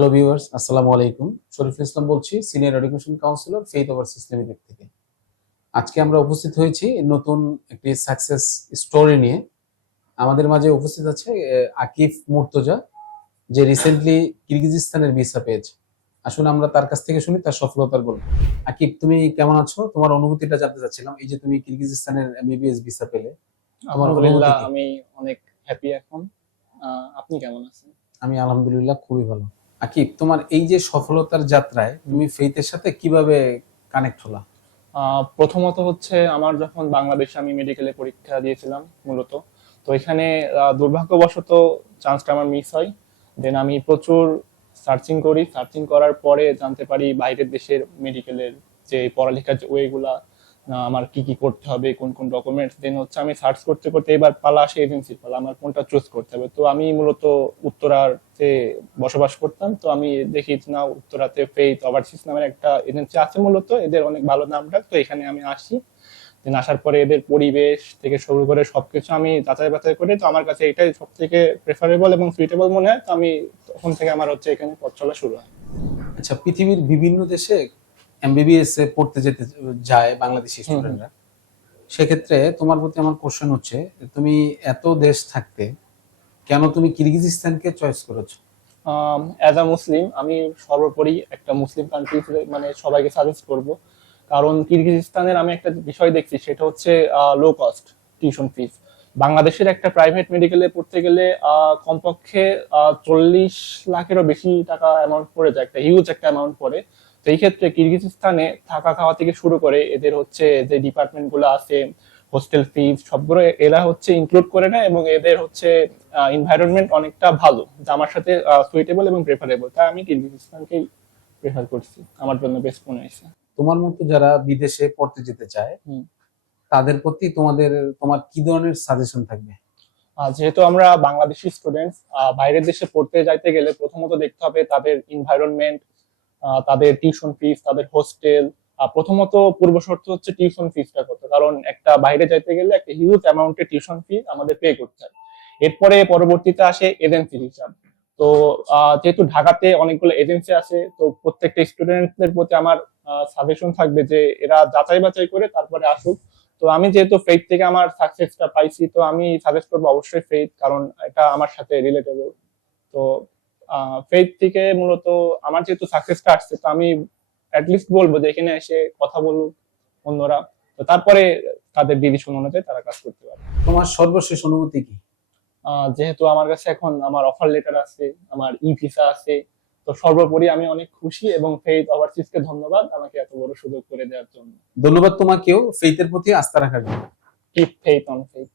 Hello viewers আসসালামু আলাইকুম শরীফুল ইসলাম বলছি senior education counsellor faith overseas limited থেকে। আজকে আমরা উপস্থিত হয়েছি নতুন একটি সাকসেস স্টোরি নিয়ে। আমাদের মাঝে উপস্থিত আছে আকিফ মুর্তজা যে রিসেন্টলি কিরগিজিস্তানের ভিসা পেয়েছে। আসুন আমরা তার কাছ থেকে শুনি তার সফলতার গল্প। আকিব তুমি কেমন আছো? তোমার অনুভূতিটা জানতে চাচ্ছিলাম এই যে তুমি কিরগিজিস্তানের এমবিবিএস ভিসা পেলে আমার আলহামদুলিল্লাহ আমি অনেক হ্যাপি এখন। আপনি কেমন আছেন? আমি আলহামদুলিল্লাহ খুবই ভালো। আকিব, তোমার এই যে সফলতার যাত্রায় তুমি ফেইথের সাথে কীভাবে কানেক্ট হলা? প্রথমত হচ্ছে আমার যখন বাংলাদেশে আমি মেডিকেলে পরীক্ষা দিয়েছিলাম মূলত, তো এখানে দুর্ভাগ্যবশত চান্সটা আমার মিস হয়। দেন আমি প্রচুর সার্চিং করি। সার্চিং করার পরে জানতে পারি বাইরের দেশের মেডিকেলের যে পড়ালেখার যে ওয়েগুলা আমার কি কি করতে হবে, কোন কোন ডকুমেন্টস দেন হচ্ছে আমি সার্চ করতে করতে এবার পালা আসে এজেন্সির পালা, আমার কোনটা চুজ করতে হবে। তো আমি মূলত উত্তরাতে বসবাস করতাম, তো আমি দেখি না, উত্তরাতে ফেইথ ওভারসিস নামের একটা এজেন্সি আছে মূলত, এদের অনেক ভালো নামটা তো এখানে আমি আসি। দেন আসার পরে এদের পরিবেশ থেকে শুরু করে সবকিছু আমি যাচাই বাছাই করি, তো আমার কাছে এটাই সব থেকে প্রেফারেবল এবং সুইটেবল মনে হয়, তো আমি তখন থেকে আমার হচ্ছে এখানে পথ চলা শুরু হয়। আচ্ছা পৃথিবীর বিভিন্ন দেশে এমবিবিএস এ পড়তে যেতে যায় বাংলাদেশি স্টুডেন্টরা সেক্ষেত্রে তোমার প্রতি আমার কোশ্চেন হচ্ছে তুমি এত দেশ থাকতে কেন তুমি কিরগিজিস্তানকে চয়েস করেছ? অ্যাজ আ মুসলিম আমি সর্বোপরি একটা মুসলিম কান্ট্রি মানে সবাইকে সাজেস্ট করব। কারণ কিরগিজস্তানের আমি একটা বিষয় দেখছি সেটা হচ্ছে লো কস্ট টিউশন ফিস বাংলাদেশের একটা প্রাইভেট মেডিকেলে পড়তে গেলে কমপক্ষে চল্লিশ লাখেরও বেশি টাকা অ্যামাউন্ট পড়ে যায় একটা হিউজ একটা অ্যামাউন্ট পড়ে। তো এই ক্ষেত্রে কিরগিজস্তানে থাকা খাওয়া থেকে শুরু করে এদের হচ্ছে যে ডিপার্টমেন্টগুলো আছে হোস্টেল ফিজ সবগুলো এরা হচ্ছে ইনক্লুড করে নেয় এবং এদের হচ্ছে এনভায়রনমেন্ট অনেকটা ভালো যা আমার সাথে সুইটেবল এবং প্রেফারেবল তাই আমি কিরগিজস্তানকেই প্রেফার করছি আমার জন্য বেস্ট মনে হয়েছে। তোমার মতো যারা বিদেশে পড়তে যেতে চায়। তাদের প্রতি তোমাদের তোমার কি ধরনের সাজেশন থাকবে? যেহেতু আমরা বাংলাদেশি স্টুডেন্টস বাইরের দেশে পড়তে যাইতে গেলে প্রথমত দেখতে হবে তাদের এনভায়রনমেন্ট তাদের টিউশন ফিস তাদের হোস্টেল প্রথমত পূর্ব শর্ত হচ্ছে টিউশন ফিসটা কত। কারণ একটা বাইরে যাইতে গেলে একটা হিউজ অ্যামাউন্টের টিউশন ফি আমাদের পে করতে হয়। এরপরে পরবর্তীতে আসে এজেন্সি হিসাব তো যেহেতু ঢাকাতে অনেকগুলো এজেন্সি আছে তো প্রত্যেকটা স্টুডেন্টদের প্রতি আমার সাজেশন থাকবে যে এরা যাচাই বাছাই করে তারপরে আসুক। তো আমি যেহেতু ফেইথ থেকে আমার সাকসেসটা পাইছি, তো আমি সাজেস্ট করব অবশ্যই ফেইথ কারণ এটা আমার সাথে রিলেটেবল তো ফেইথ থেকে মূলত আমার যেহেতু সাকসেসটা আসছে তো আমি অ্যাটলিস্ট বলব যে এখানে এসে কথা বলুক অন্যরা। তো তারপরে তাদের ডিসিশন অনুযায়ী তারা কাজ করতে পারে তোমার সর্বশেষ অনুভূতি কি? যেহেতু আমার কাছে এখন আমার অফার লেটার আছে আমার ই ভিসা আছে তো সর্বোপরি আমি অনেক খুশি এবং ফেইথ ওভারসিজকে ধন্যবাদ আমাকে এত বড় সুযোগ করে দেওয়ার জন্য। ধন্যবাদ তোমাকেও ফেইথের প্রতি আস্থা রাখার জন্য। Keep faith on faith